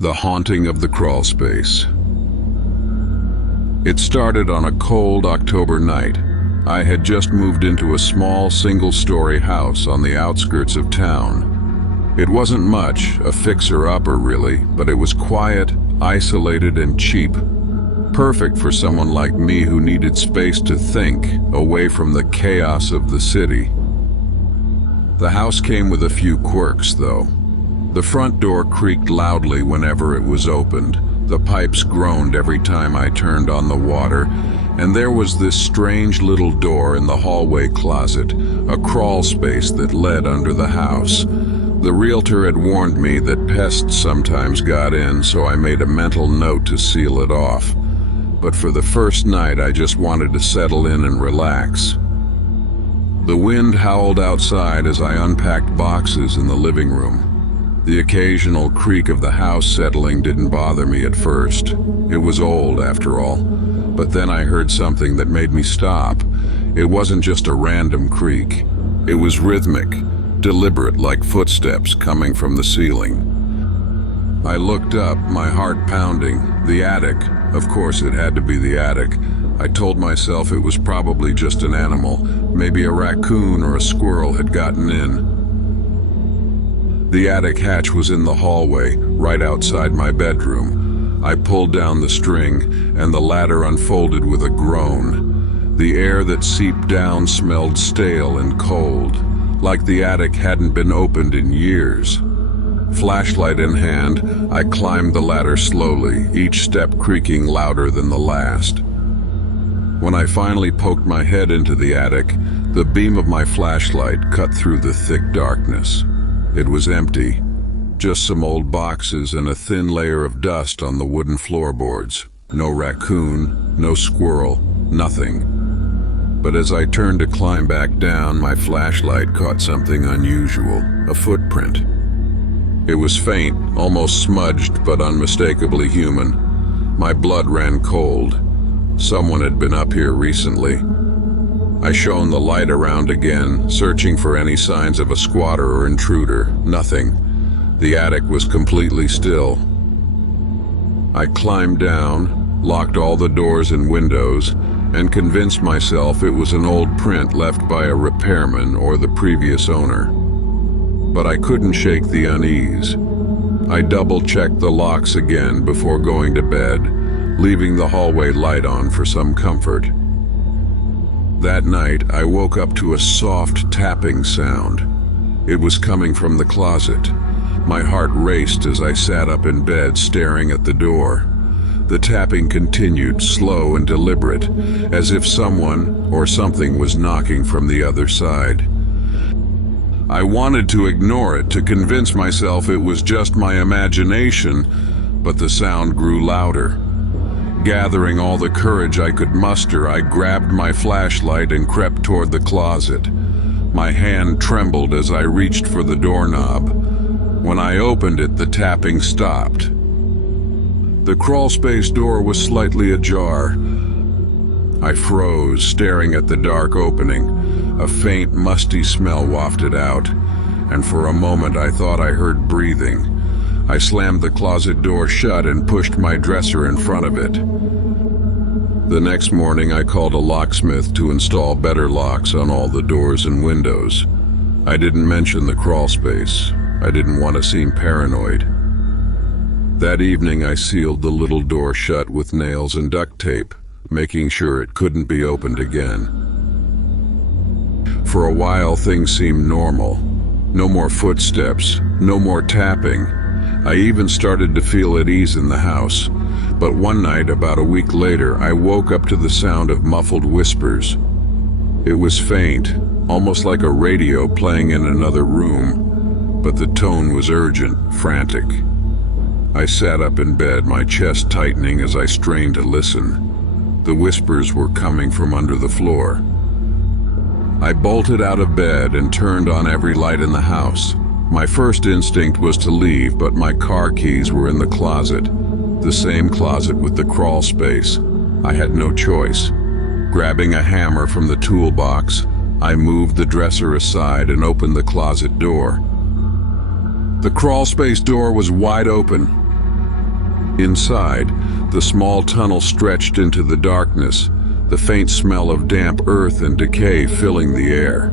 The haunting of the crawlspace. It started on a cold October night. I had just moved into a small single-story house on the outskirts of town. It wasn't much, a fixer-upper really, but it was quiet, isolated, and cheap. Perfect for someone like me who needed space to think, away from the chaos of the city. The house came with a few quirks, though. The front door creaked loudly whenever it was opened. The pipes groaned every time I turned on the water, and there was this strange little door in the hallway closet, a crawl space that led under the house. The realtor had warned me that pests sometimes got in, so I made a mental note to seal it off. But for the first night, I just wanted to settle in and relax. The wind howled outside as I unpacked boxes in the living room. The occasional creak of the house settling didn't bother me at first. It was old, after all. But then I heard something that made me stop. It wasn't just a random creak. It was rhythmic, deliberate, like footsteps coming from the ceiling. I looked up, my heart pounding. The attic. Of course it had to be the attic. I told myself it was probably just an animal. Maybe a raccoon or a squirrel had gotten in. The attic hatch was in the hallway, right outside my bedroom. I pulled down the string, and the ladder unfolded with a groan. The air that seeped down smelled stale and cold, like the attic hadn't been opened in years. Flashlight in hand, I climbed the ladder slowly, each step creaking louder than the last. When I finally poked my head into the attic, the beam of my flashlight cut through the thick darkness. It was empty, just some old boxes and a thin layer of dust on the wooden floorboards. No raccoon, no squirrel, nothing. But as I turned to climb back down, my flashlight caught something unusual, a footprint. It was faint, almost smudged, but unmistakably human. My blood ran cold. Someone had been up here recently. I shone the light around again, searching for any signs of a squatter or intruder. Nothing. The attic was completely still. I climbed down, locked all the doors and windows, and convinced myself it was an old print left by a repairman or the previous owner. But I couldn't shake the unease. I double-checked the locks again before going to bed, leaving the hallway light on for some comfort. That night, I woke up to a soft tapping sound. It was coming from the closet. My heart raced as I sat up in bed staring at the door. The tapping continued, slow and deliberate, as if someone or something was knocking from the other side. I wanted to ignore it, to convince myself it was just my imagination, but the sound grew louder. Gathering all the courage I could muster, I grabbed my flashlight and crept toward the closet. My hand trembled as I reached for the doorknob. When I opened it, the tapping stopped. The crawlspace door was slightly ajar. I froze, staring at the dark opening. A faint, musty smell wafted out, and for a moment I thought I heard breathing. I slammed the closet door shut and pushed my dresser in front of it. The next morning, I called a locksmith to install better locks on all the doors and windows. I didn't mention the crawlspace. I didn't want to seem paranoid. That evening, I sealed the little door shut with nails and duct tape, making sure it couldn't be opened again. For a while, things seemed normal. No more footsteps, no more tapping. I even started to feel at ease in the house. But one night, about a week later, I woke up to the sound of muffled whispers. It was faint, almost like a radio playing in another room, but the tone was urgent, frantic. I sat up in bed, my chest tightening as I strained to listen. The whispers were coming from under the floor. I bolted out of bed and turned on every light in the house. My first instinct was to leave, but my car keys were in the closet, the same closet with the crawl space. I had no choice. Grabbing a hammer from the toolbox, I moved the dresser aside and opened the closet door. The crawl space door was wide open. Inside, the small tunnel stretched into the darkness, the faint smell of damp earth and decay filling the air.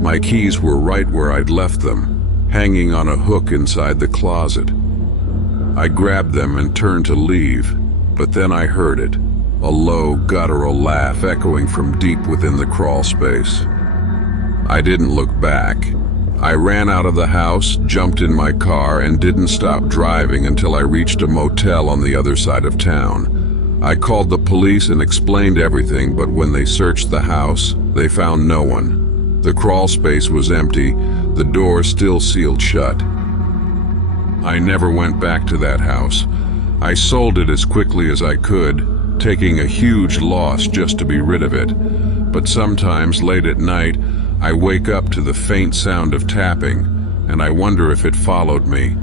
My keys were right where I'd left them, hanging on a hook inside the closet. I grabbed them and turned to leave, but then I heard it, a low, guttural laugh echoing from deep within the crawl space. I didn't look back. I ran out of the house, jumped in my car, and didn't stop driving until I reached a motel on the other side of town. I called the police and explained everything, but when they searched the house, they found no one. The crawl space was empty, the door still sealed shut. I never went back to that house. I sold it as quickly as I could, taking a huge loss just to be rid of it. But sometimes, late at night, I wake up to the faint sound of tapping, and I wonder if it followed me,